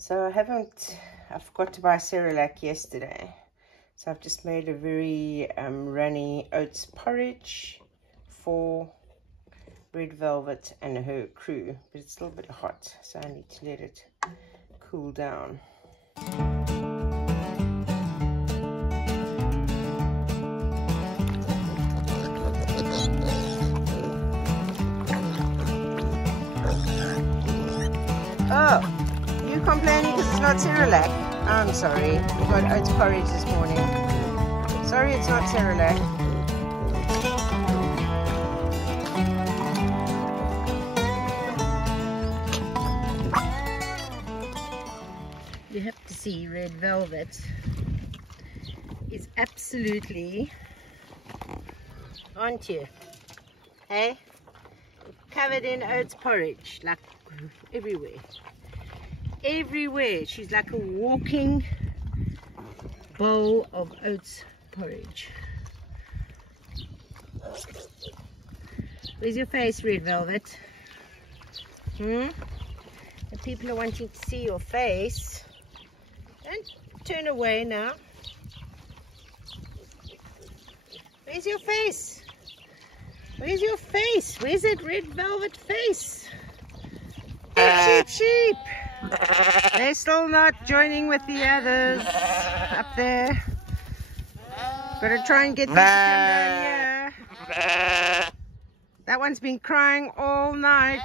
So I forgot to buy Cerelac yesterday. So I've just made a very runny oats porridge for Red Velvet and her crew. But it's a little bit hot, so I need to let it cool down. Oh, you complaining because it's not Cerelac? I'm sorry, we got oats porridge this morning. Sorry it's not Cerelac. You have to see Red Velvet is absolutely, aren't you? Hey? Covered in oats porridge, like everywhere. Everywhere. She's like a walking bowl of oats porridge. Where's your face, Red Velvet? The people are wanting to see your face. Don't turn away now. Where's your face? Where's your face? Where's that Red Velvet face? Sheep, sheep. They're still not joining with the others up there. Gotta try and get them to come down here. That one's been crying all night.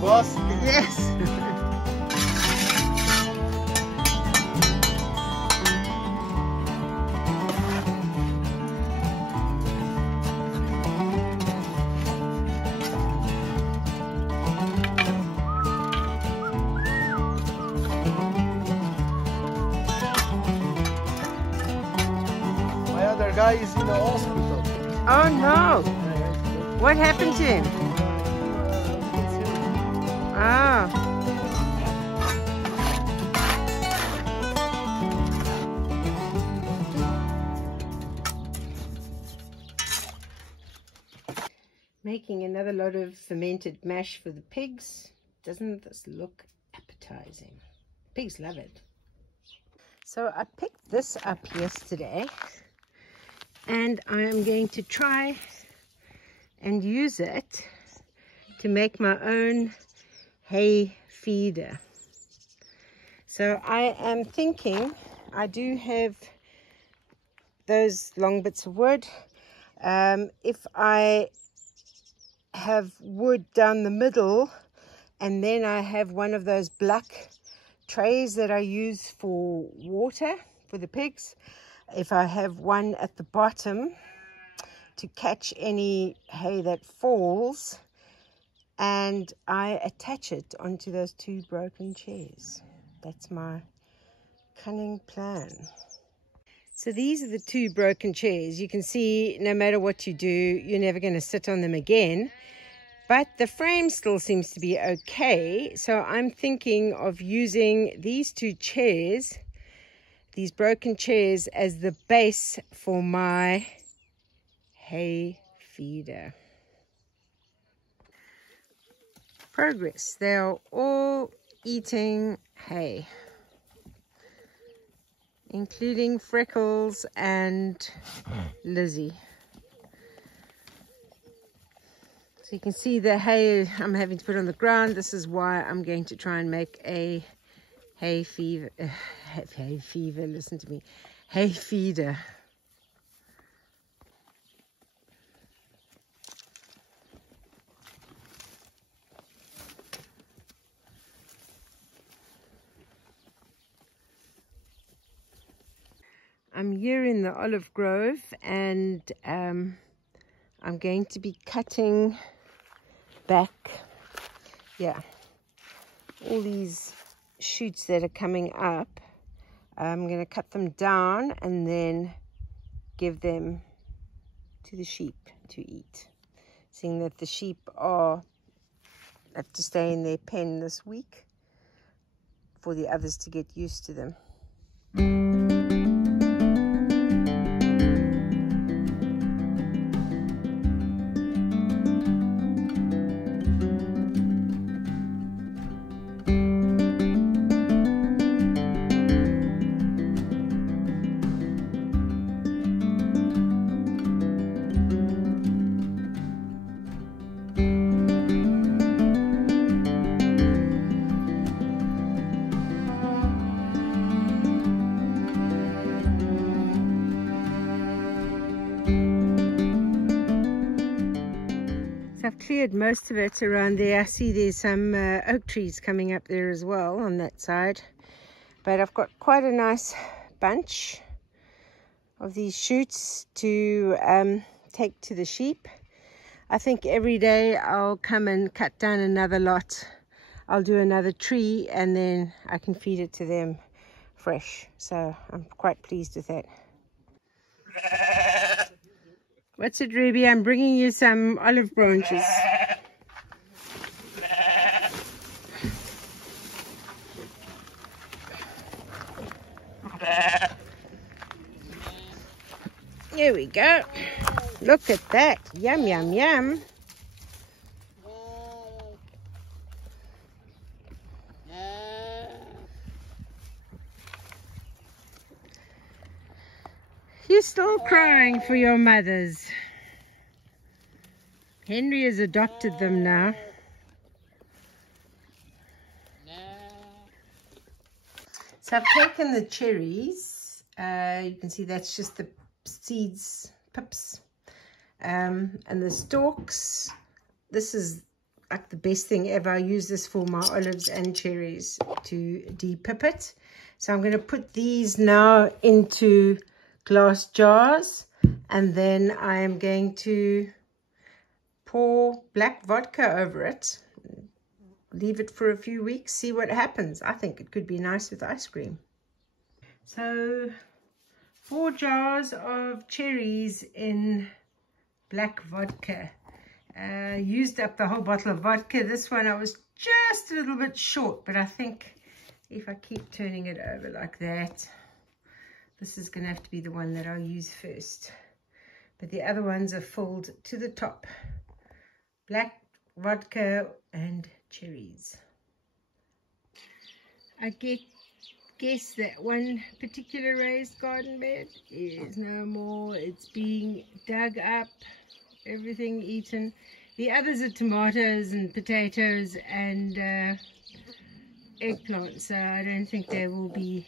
Boss? Yes. My other guy is in the hospital. Oh no. What happened to him? Ah. Making another lot of fermented mash for the pigs. Doesn't this look appetizing? Pigs love it. So I picked this up yesterday and I am going to try and use it to make my own hay feeder. So I am thinking, I do have those long bits of wood. If I have wood down the middle and then I have one of those black trays that I use for water for the pigs, if I have one at the bottom to catch any hay that falls, and I attach it onto those two broken chairs. That's my cunning plan. So these are the two broken chairs. You can see no matter what you do, you're never going to sit on them again. But the frame still seems to be okay. So I'm thinking of using these two chairs, these broken chairs, as the base for my hay feeder. Progress. They are all eating hay, including Freckles and Lizzie. So you can see the hay I'm having to put on the ground. This is why I'm going to try and make a hay feeder, listen to me, hay feeder. I'm here in the olive grove, and I'm going to be cutting back, yeah, all these shoots that are coming up. I'm going to cut them down and then give them to the sheep to eat, seeing that the sheep have to stay in their pen this week for the others to get used to them. I've cleared most of it around there. I see there's some oak trees coming up there as well on that side. But I've got quite a nice bunch of these shoots to take to the sheep. I think every day I'll come and cut down another lot. I'll do another tree and then I can feed it to them fresh. So I'm quite pleased with that. What's it, Ruby? I'm bringing you some olive branches. Here we go. Look at that. Yum, yum, yum. You're still crying for your mothers. Henry has adopted them now. So I've taken the cherries. You can see that's just the seeds, pips. And the stalks. This is like the best thing ever. I use this for my olives and cherries to de-pip it. So I'm going to put these now into glass jars, and then I am going to pour black vodka over it, leave it for a few weeks, see what happens. I think it could be nice with ice cream. So 4 jars of cherries in black vodka. Used up the whole bottle of vodka. This one I was just a little bit short, but I think if I keep turning it over like that, this is going to have to be the one that I'll use first. But the other ones are filled to the top. Black vodka and cherries. I guess that one particular raised garden bed is no more. It's being dug up, everything eaten. The others are tomatoes and potatoes and eggplant, so I don't think they will be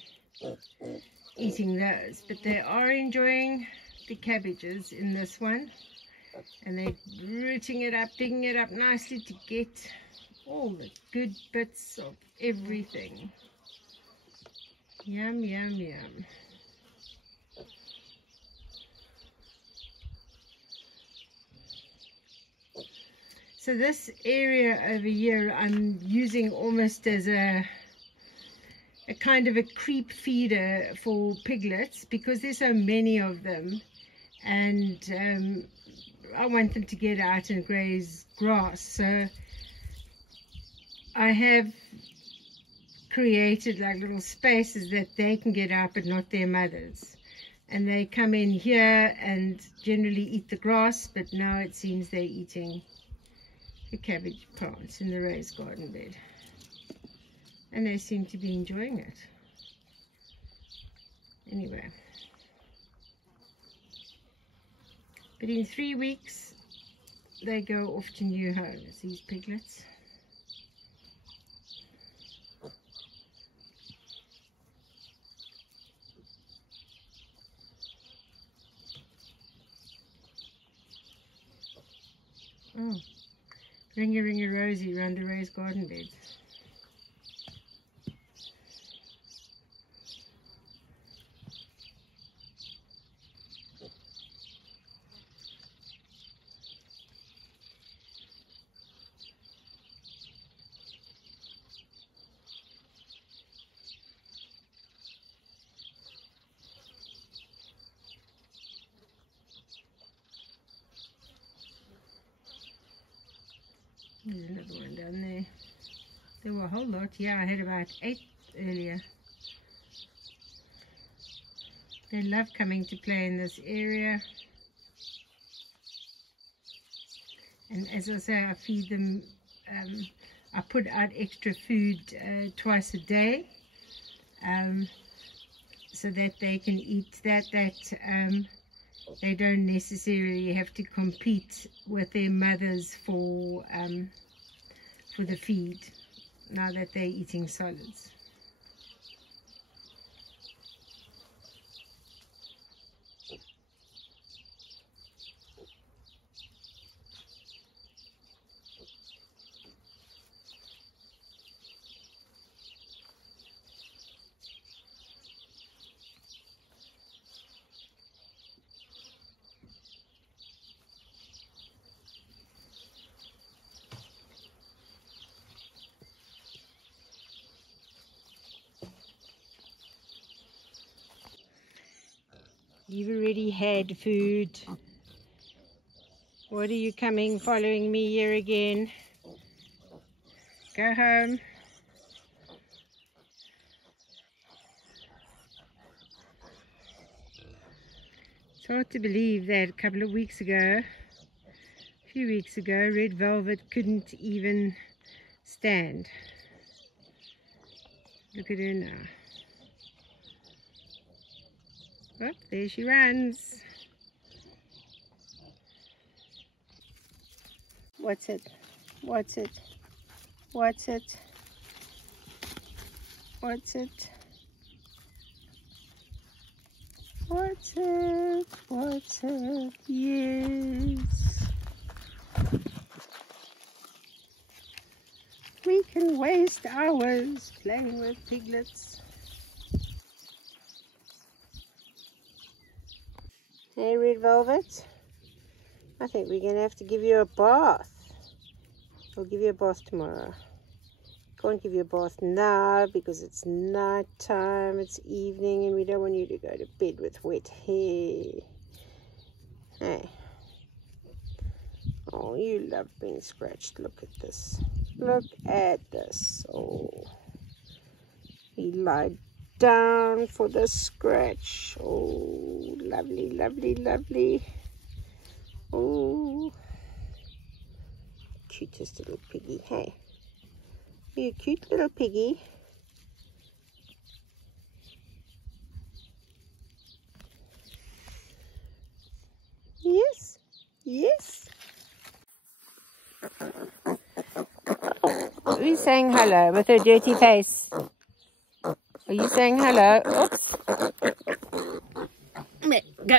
eating those, but they are enjoying the cabbages in this one, and they're rooting it up, digging it up nicely to get all the good bits of everything. Yum, yum, yum. So this area over here I'm using almost as a kind of a creep feeder for piglets, because there's so many of them, and I want them to get out and graze grass. So I have created like little spaces that they can get out but not their mothers, and they come in here and generally eat the grass, but now it seems they're eating the cabbage plants in the raised garden bed. And they seem to be enjoying it. Anyway. But in 3 weeks, they go off to new homes, these piglets. Oh, ring-a-ring-a-rosy around the raised garden beds. There's another one down there. There were a whole lot. Yeah, I had about 8 earlier. They love coming to play in this area. And as I say, I feed them, I put out extra food twice a day, so that they can eat that. They don't necessarily have to compete with their mothers for the feed, now that they're eating solids. You've already had food. What are you coming following me here again? Go home. It's hard to believe that a few weeks ago, Red Velvet couldn't even stand. Look at her now. Oh, there she runs. What's it? What's it? What's it? What's it? What's it? What's it? Yes. We can waste hours playing with piglets. Hey, Red Velvet, I think we're going to have to give you a bath. I'll give you a bath tomorrow. Can't give you a bath now because it's night time, it's evening, and we don't want you to go to bed with wet hair. Hey. Oh, you love being scratched. Look at this. Look at this. Oh. He lied down for the scratch. Oh, lovely, lovely, lovely. Oh, cutest little piggy. Hey, you a cute little piggy. Yes, yes. Who's saying hello with her dirty face? Are you saying hello? Oops. Go.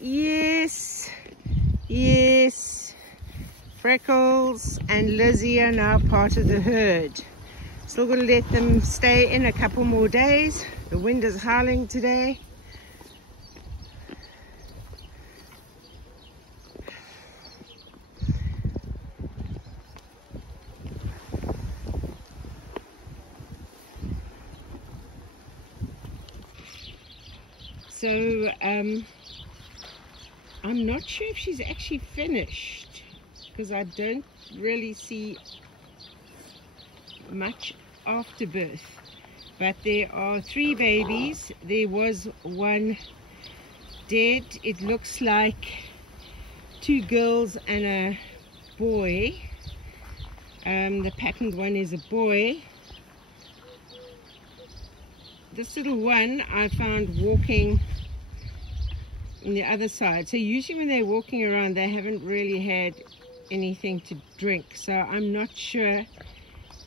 Yes, yes. Freckles and Lizzie are now part of the herd. Still going to let them stay in a couple more days. The wind is howling today. So, I'm not sure if she's actually finished because I don't really see much after birth. But there are 3 babies. There was one dead. It looks like 2 girls and a boy. The patterned one is a boy. This little one I found walking on the other side. So usually when they're walking around, they haven't really had anything to drink, so I'm not sure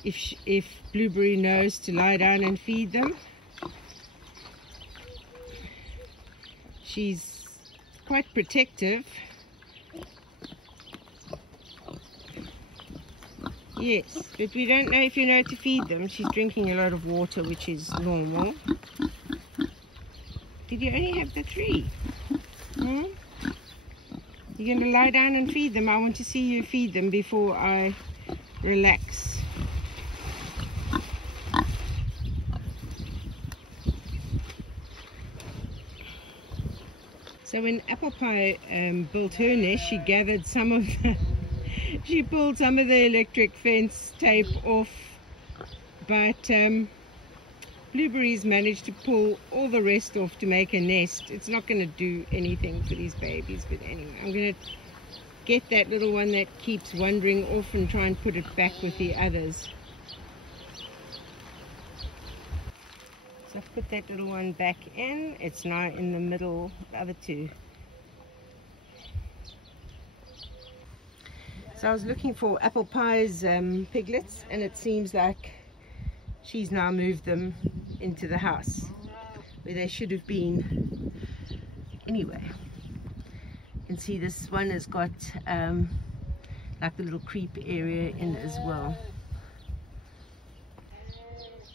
if Blueberry knows to lie down and feed them. She's quite protective. Yes, but we don't know if you know to feed them. She's drinking a lot of water, which is normal. Did you only have the 3? Hmm? You're going to lie down and feed them? I want to see you feed them before I relax. So when Apple Pie built her nest, she gathered some of the... she pulled some of the electric fence tape off, but Blueberry's managed to pull all the rest off to make a nest. It's not going to do anything for these babies, but anyway, I'm going to get that little one that keeps wandering off and try and put it back with the others. So I've put that little one back in. It's now in the middle, the other 2. So I was looking for Apple Pie's piglets, and it seems like she's now moved them into the house where they should have been. Anyway, you can see this one has got like the little creep area in as well.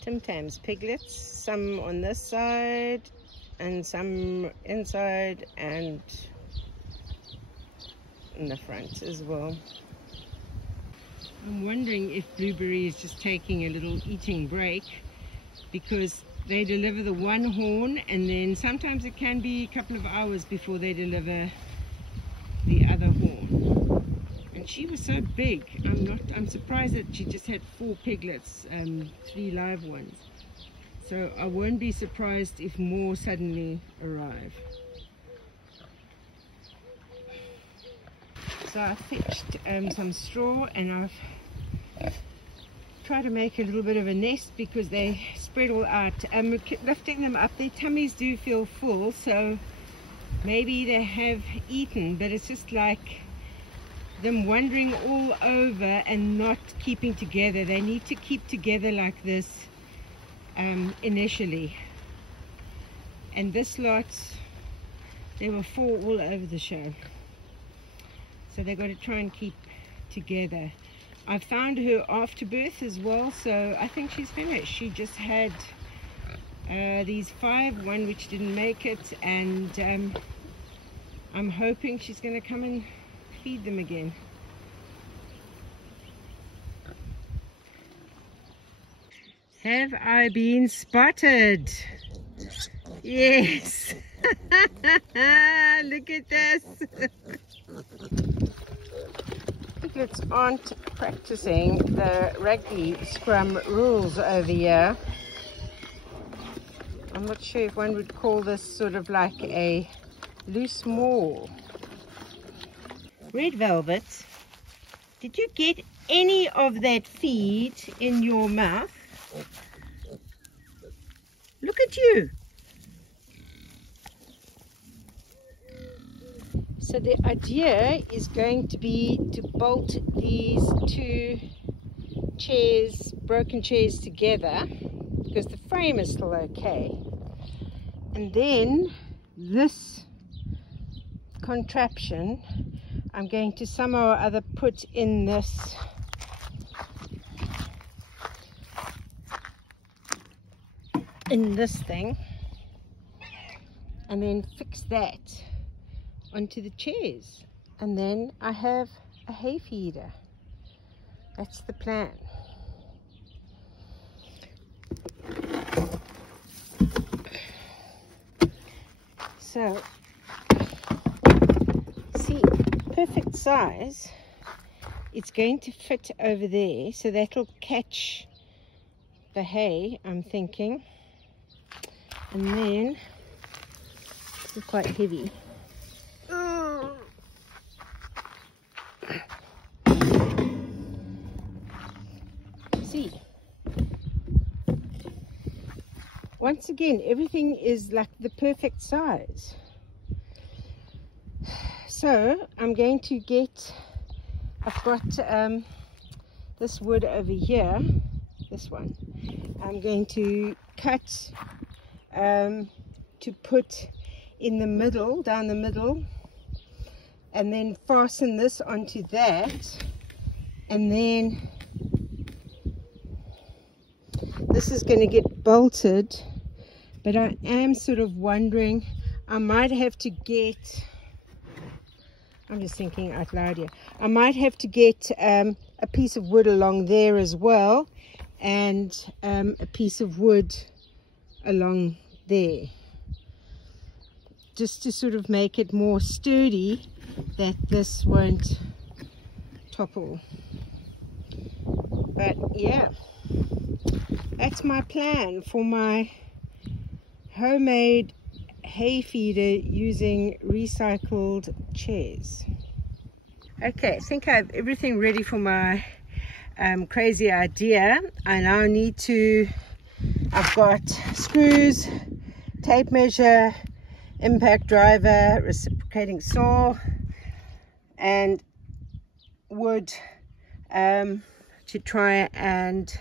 Tim Tam's piglets, some on this side and some inside and in the front as well. I'm wondering if Blueberry is just taking a little eating break, because they deliver the one horn and then sometimes it can be a couple of hours before they deliver the other horn. And she was so big, I'm surprised that she just had 4 piglets, 3 live ones. So I won't be surprised if more suddenly arrive. So I fetched some straw, and I've tried to make a little bit of a nest because they spread all out. Lifting them up, their tummies do feel full, so maybe they have eaten, but it's just like them wandering all over and not keeping together. They need to keep together like this initially. And this lot, there were 4 all over the show. So they've got to try and keep together. I found her afterbirth as well, so I think she's finished. She just had these 5, one which didn't make it, and I'm hoping she's going to come and feed them again. Have I been spotted? Yes. Look at this. Piglets aren't practicing the rugby scrum rules over here. I'm not sure if one would call this sort of like a loose maul. Red Velvet, did you get any of that feed in your mouth? Look at you. So the idea is going to be to bolt these 2 chairs, broken chairs, together, because the frame is still okay. And then this contraption I'm going to somehow or other put in this thing, and then fix that onto the chairs, and then I have a hay feeder. That's the plan. So see, perfect size. It's going to fit over there, so that'll catch the hay, I'm thinking. And then it's quite heavy. See, once again, everything is like the perfect size. So I'm going to get I've got this wood over here, this one. I'm going to cut to put in the middle, down the middle, and then fasten this onto that, and then this is going to get bolted. But I am sort of wondering, I might have to get, I'm just thinking out loud here, I might have to get a piece of wood along there as well, and a piece of wood along there, just to sort of make it more sturdy, that this won't topple. But yeah, that's my plan for my homemade hay feeder using recycled chairs. Okay, I think I have everything ready for my crazy idea. I now need to, I've got screws, tape measure, impact driver, reciprocating saw, and wood to try and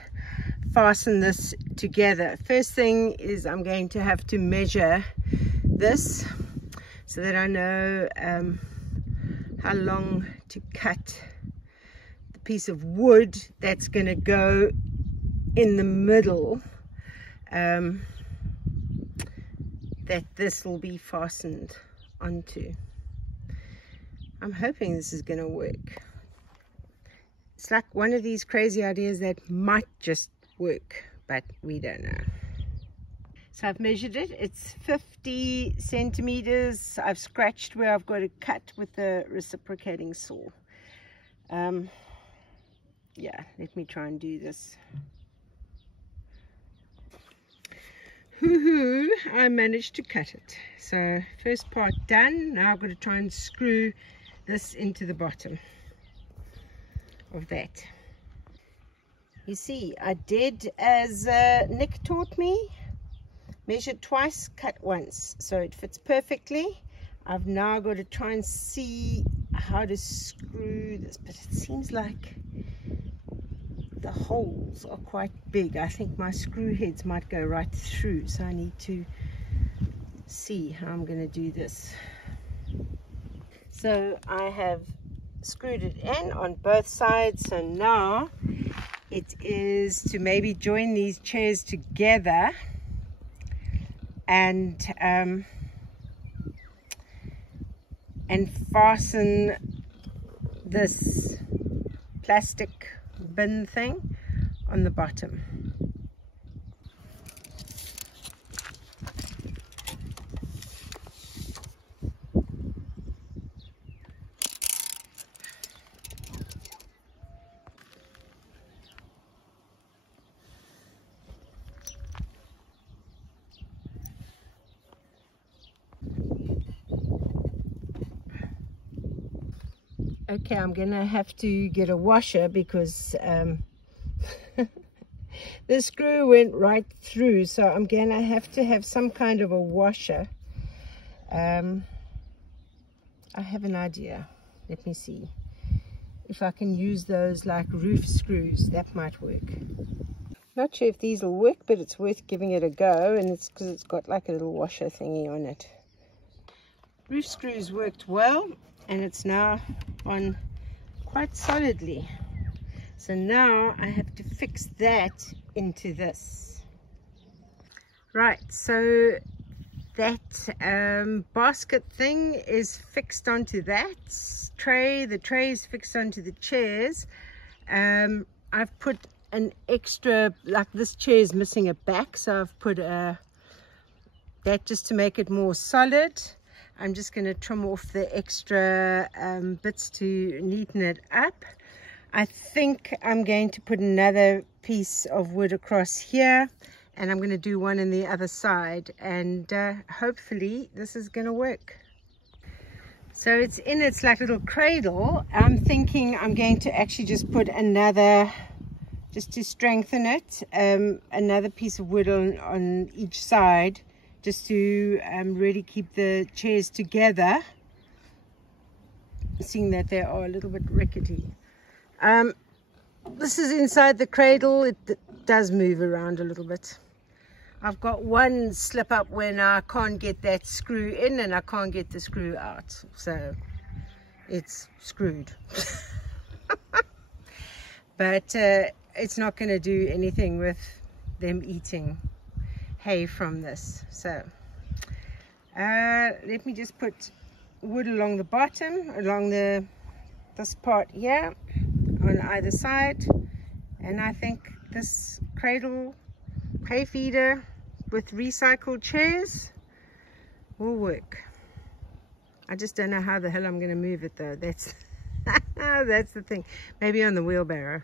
fasten this together. First thing is I'm going to have to measure this so that I know how long to cut the piece of wood that's going to go in the middle, that this will be fastened onto. I'm hoping this is going to work. It's like one of these crazy ideas that might just work, but we don't know. So I've measured it. It's 50 centimeters. I've scratched where I've got to cut with the reciprocating saw. Yeah, let me try and do this. Hoo-hoo, I managed to cut it. So first part done. Now I've got to try and screw this into the bottom of that. You see, I did as Nick taught me. Measured twice, cut once, so it fits perfectly. I've now got to try and see how to screw this, but it seems like the holes are quite big. I think my screw heads might go right through, so I need to see how I'm going to do this. So I have screwed it in on both sides, so now it is to maybe join these chairs together and fasten this plastic bin thing on the bottom. Okay, I'm gonna have to get a washer because the screw went right through, so I'm gonna have to have some kind of a washer. I have an idea. Let me see if I can use those like roof screws. That might work. Not sure if these will work, but it's worth giving it a go, and it's because it's got like a little washer thingy on it. Roof screws worked well, and it's now on quite solidly. So now I have to fix that into this. Right, so that basket thing is fixed onto that tray. The tray is fixed onto the chairs. I've put an extra, like this chair is missing a back, so I've put that just to make it more solid. I'm just going to trim off the extra bits to neaten it up. I think I'm going to put another piece of wood across here, and I'm going to do one on the other side, and hopefully this is going to work. So it's in its like little cradle. I'm thinking I'm going to actually just put another, just to strengthen it, another piece of wood on each side, just to really keep the chairs together, seeing that they are a little bit rickety. This is inside the cradle. It does move around a little bit. I've got one slip up when I can't get that screw in and I can't get the screw out, so it's screwed. But it's not going to do anything with them eating hay from this. So let me just put wood along the bottom, along this part here on either side, and I think this cradle hay feeder with recycled chairs will work. I just don't know how the hell I'm going to move it though. That's that's the thing. Maybe on the wheelbarrow.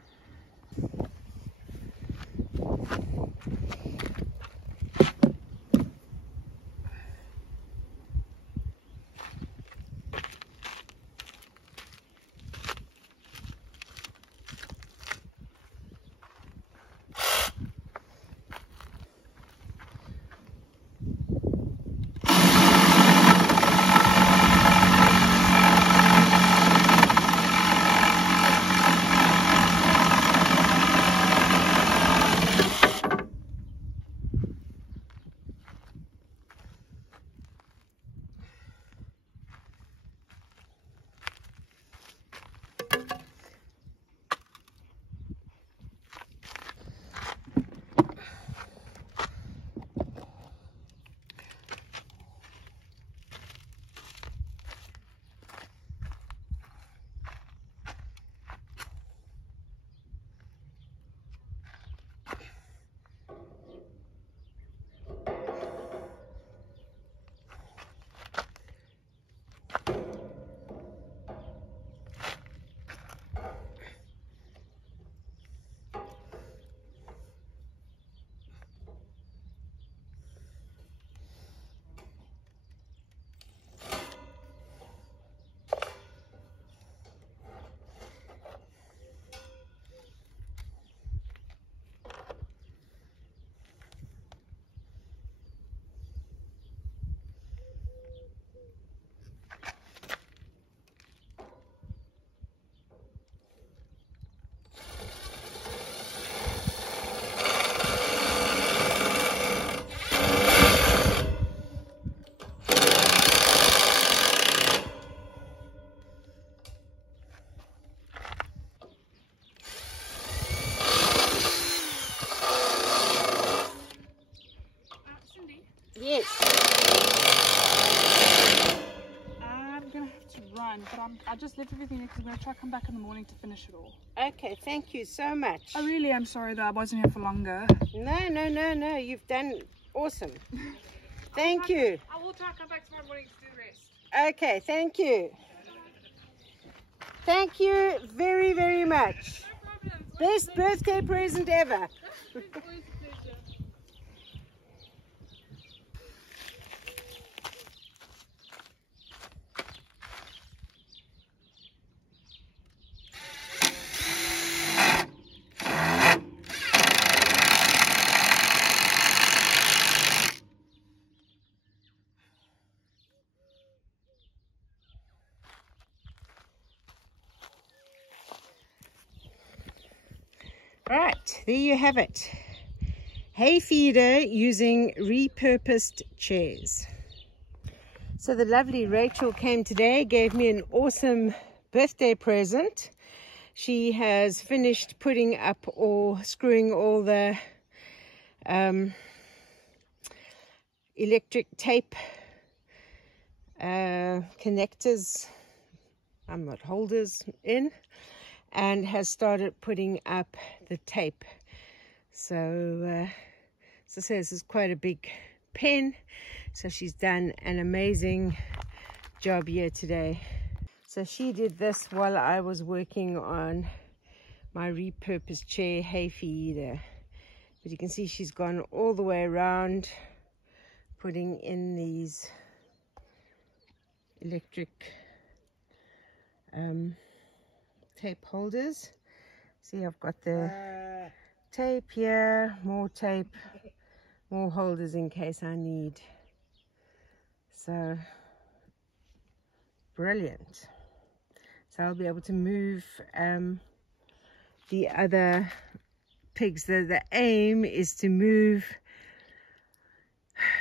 Yes. I'm gonna have to run, but I just left everything because I'm gonna try to come back in the morning to finish it all. Okay, thank you so much. I really am sorry that I wasn't here for longer. No. You've done awesome. Thank you. I will try to come back tomorrow morning to do the rest. Okay, thank you. Thank you very, very much. No problem. Best birthday present ever. It's always a pleasure. Right, there you have it. Hay feeder using repurposed chairs. So the lovely Rachel came today, gave me an awesome birthday present. She has finished putting up or screwing all the electric tape connectors, holders in, and has started putting up the tape. So as I say, this is quite a big pen, so she's done an amazing job here today. So she did this while I was working on my repurposed chair hay feeder. But you can see she's gone all the way around putting in these electric tape holders. See, I've got the tape here, more tape, more holders in case I need. So brilliant. So I'll be able to move the other pigs. The aim is to move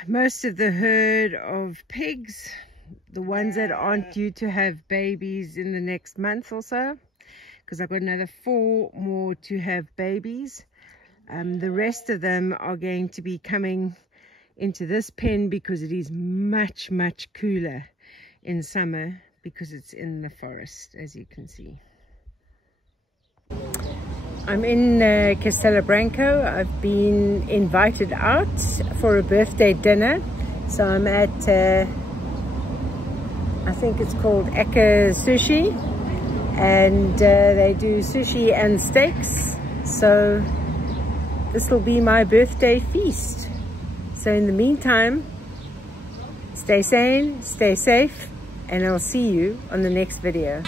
most of the herd of pigs, the ones that aren't due to have babies in the next month or so, because I've got another 4 more to have babies. The rest of them are going to be coming into this pen because it is much cooler in summer because it's in the forest, as you can see. I'm in Castelo Branco. I've been invited out for a birthday dinner. So I'm at, I think it's called Eka Sushi. And they do sushi and steaks. So this will be my birthday feast. So in the meantime, stay sane, stay safe, and I'll see you on the next video.